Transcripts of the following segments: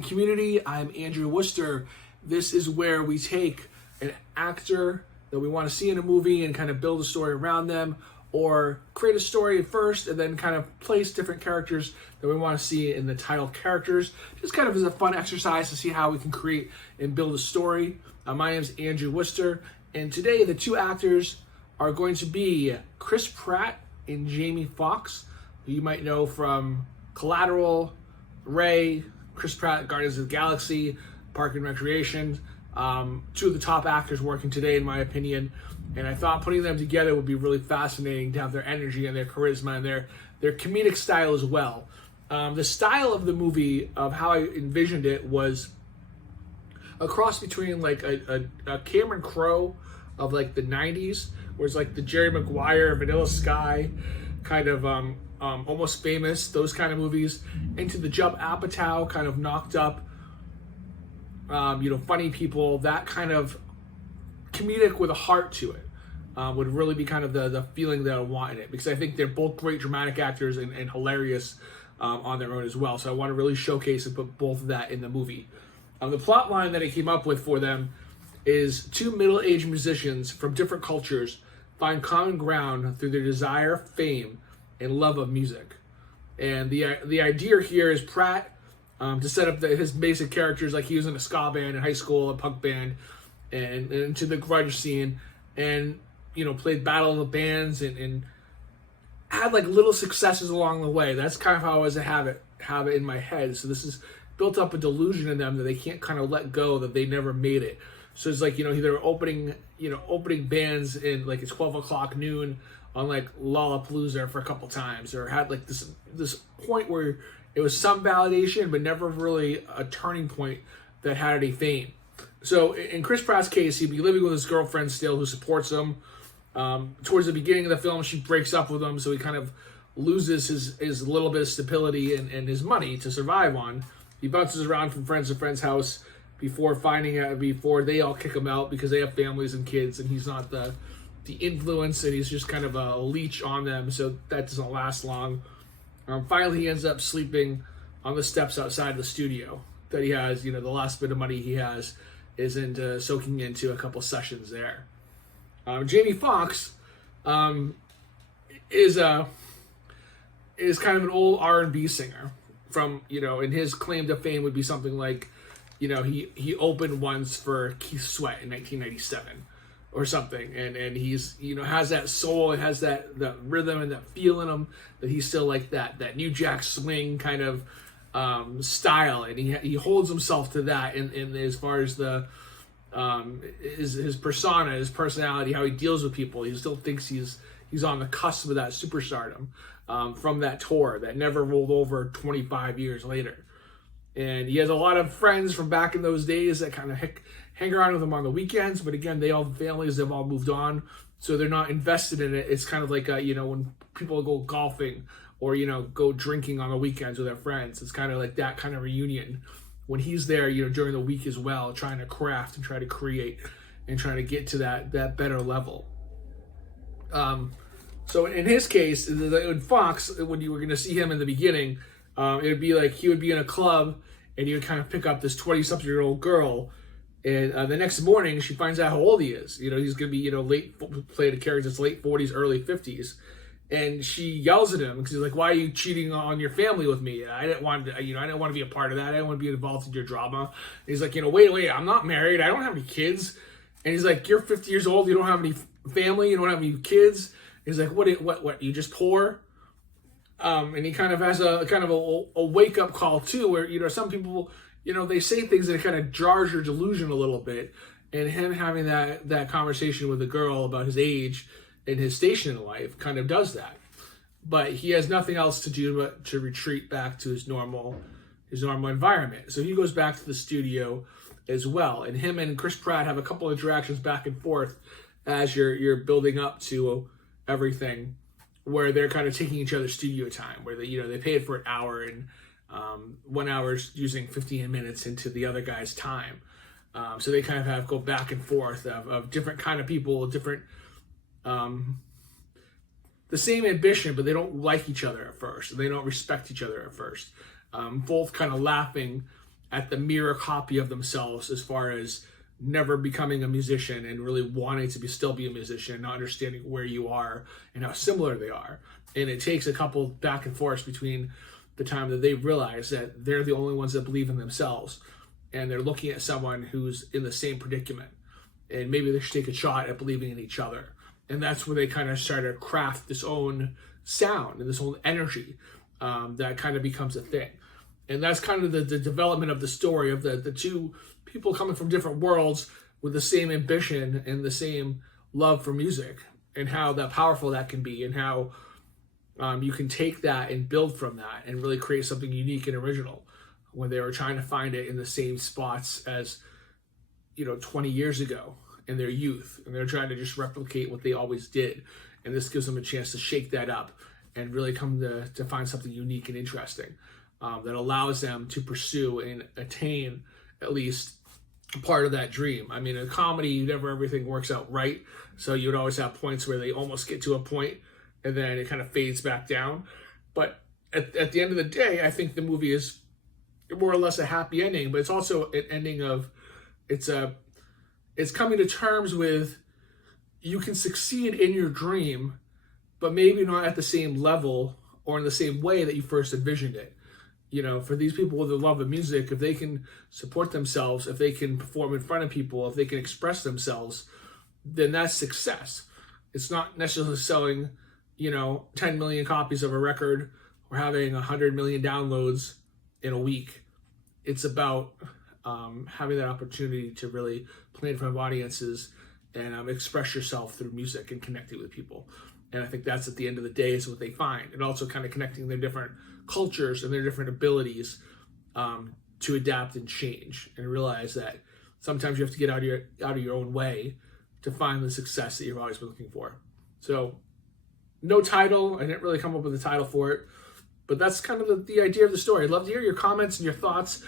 Second Community. I'm Andrew Wooster. This is where we take an actor that we want to see in a movie and kind of build a story around them, or create a story first and then kind of place different characters that we want to see in the title characters. Just kind of as a fun exercise to see how we can create and build a story. My name is Andrew Wooster, and today the two actors are going to be Chris Pratt and Jamie Foxx, who you might know from Collateral, Ray, Chris Pratt, Guardians of the Galaxy, Park and Recreation. Two of the top actors working today, in my opinion. And I thought putting them together would be really fascinating to have their energy and their charisma and their comedic style as well. The style of the movie, of how I envisioned it, was a cross between like a Cameron Crowe of like the 90s, where it's like the Jerry Maguire, Vanilla Sky, kind of Almost Famous, those kind of movies, into the Judd Apatow kind of knocked up, funny people, that kind of comedic with a heart to it, would really be kind of the feeling that I want in it, because I think they're both great dramatic actors and hilarious on their own as well. So I want to really showcase and put both of that in the movie. The plot line that I came up with for them is two middle-aged musicians from different cultures find common ground through their desire, fame, and love of music. And the idea here is Pratt, to set up his basic characters, like he was in a ska band in high school, a punk band, and into the grunge scene, and played battle of the bands and had like little successes along the way. That's kind of how I was to have it in my head. So this is built up a delusion in them that they can't kind of let go, that they never made it. So it's like, they're opening bands in like it's 12 o'clock noon on like Lollapalooza for a couple times, or had like this point where it was some validation, but never really a turning point that had any fame. So in Chris Pratt's case, he'd be living with his girlfriend still, who supports him. Towards the beginning of the film, she breaks up with him, so he kind of loses his little bit of stability and his money to survive on. He bounces around from friends to friend's house before they all kick him out because they have families and kids, and he's not the influence, and he's just kind of a leech on them, so that doesn't last long. Finally, he ends up sleeping on the steps outside the studio that he has. The last bit of money he has is into soaking into a couple sessions there. Jamie Foxx is kind of an old R&B singer from, and his claim to fame would be something like, he opened once for Keith Sweat in 1997 or something, and he's has that soul, and has that rhythm and that feel in him, that he's still like that New Jack Swing kind of style, and he holds himself to that in as far as the his persona, his personality, how he deals with people. He still thinks he's on the cusp of that superstardom from that tour that never rolled over 25 years later. And he has a lot of friends from back in those days that kind of hang around with him on the weekends, but again, they all have families, they've all moved on, so they're not invested in it. It's kind of like when people go golfing or go drinking on the weekends with their friends. It's kind of like that kind of reunion when he's there during the week as well, trying to craft and try to create and trying to get to that better level. So in his case, in Foxx, when you were going to see him in the beginning, it would be like he would be in a club and he would kind of pick up this 20-something-year-old girl, and the next morning she finds out how old he is. He's going to be playing a character that's late 40s, early 50s, and she yells at him because he's like, "Why are you cheating on your family with me? I didn't want to, I didn't want to be a part of that. I didn't want to be involved in your drama." And he's like, wait, I'm not married. I don't have any kids. And he's like, "You're 50 years old. You don't have any family. You don't have any kids." And he's like, "What? You just poor?" And he kind of has a wake up call too, where some people they say things that kind of jars your delusion a little bit, and him having that conversation with a girl about his age and his station in life kind of does that. But he has nothing else to do but to retreat back to his normal environment. So he goes back to the studio as well, and him and Chris Pratt have a couple of interactions back and forth as you're building up to everything, where they're kind of taking each other's studio time, where they paid for an hour, and 1 hour's using 15 minutes into the other guy's time. So they kind of go back and forth of different kind of people, different, the same ambition, but they don't like each other at first, and they don't respect each other at first. Both kind of laughing at the mirror copy of themselves as far as never becoming a musician and really wanting to still be a musician, not understanding where you are and how similar they are. And it takes a couple back and forth between the time that they realize that they're the only ones that believe in themselves, and they're looking at someone who's in the same predicament, and maybe they should take a shot at believing in each other. And that's where they kind of start to craft this own sound and this own energy that kind of becomes a thing. And that's kind of the development of the story of the two people coming from different worlds with the same ambition and the same love for music, and how that powerful that can be, and how you can take that and build from that and really create something unique and original when they were trying to find it in the same spots as 20 years ago in their youth, and they're trying to just replicate what they always did. And this gives them a chance to shake that up and really come to find something unique and interesting that allows them to pursue and attain at least part of that dream. I mean, in a comedy, never everything works out right, so you would always have points where they almost get to a point and then it kind of fades back down. But at the end of the day, I think the movie is more or less a happy ending, but it's also an ending of it's coming to terms with, you can succeed in your dream, but maybe not at the same level or in the same way that you first envisioned it. For these people with the love of music, if they can support themselves, if they can perform in front of people, if they can express themselves, then that's success. It's not necessarily selling 10 million copies of a record or having 100 million downloads in a week. It's about having that opportunity to really play in front of audiences and express yourself through music and connecting with people. And I think that's, at the end of the day, is what they find. And also kind of connecting their different cultures and their different abilities to adapt and change, and realize that sometimes you have to get out of your own way to find the success that you've always been looking for. So, no title. I didn't really come up with a title for it, but that's kind of the idea of the story. I'd love to hear your comments and your thoughts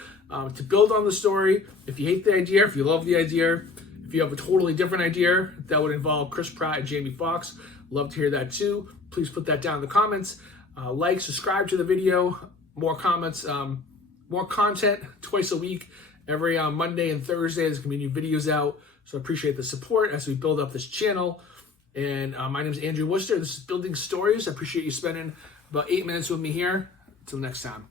to build on the story. If you hate the idea, if you love the idea, if you have a totally different idea that would involve Chris Pratt and Jamie Foxx, love to hear that too. Please put that down in the comments. Like, subscribe to the video. More comments, more content twice a week. Every Monday and Thursday, there's going to be new videos out. So I appreciate the support as we build up this channel. And my name is Andrew Wooster. This is Building Stories. I appreciate you spending about 8 minutes with me here. Until next time.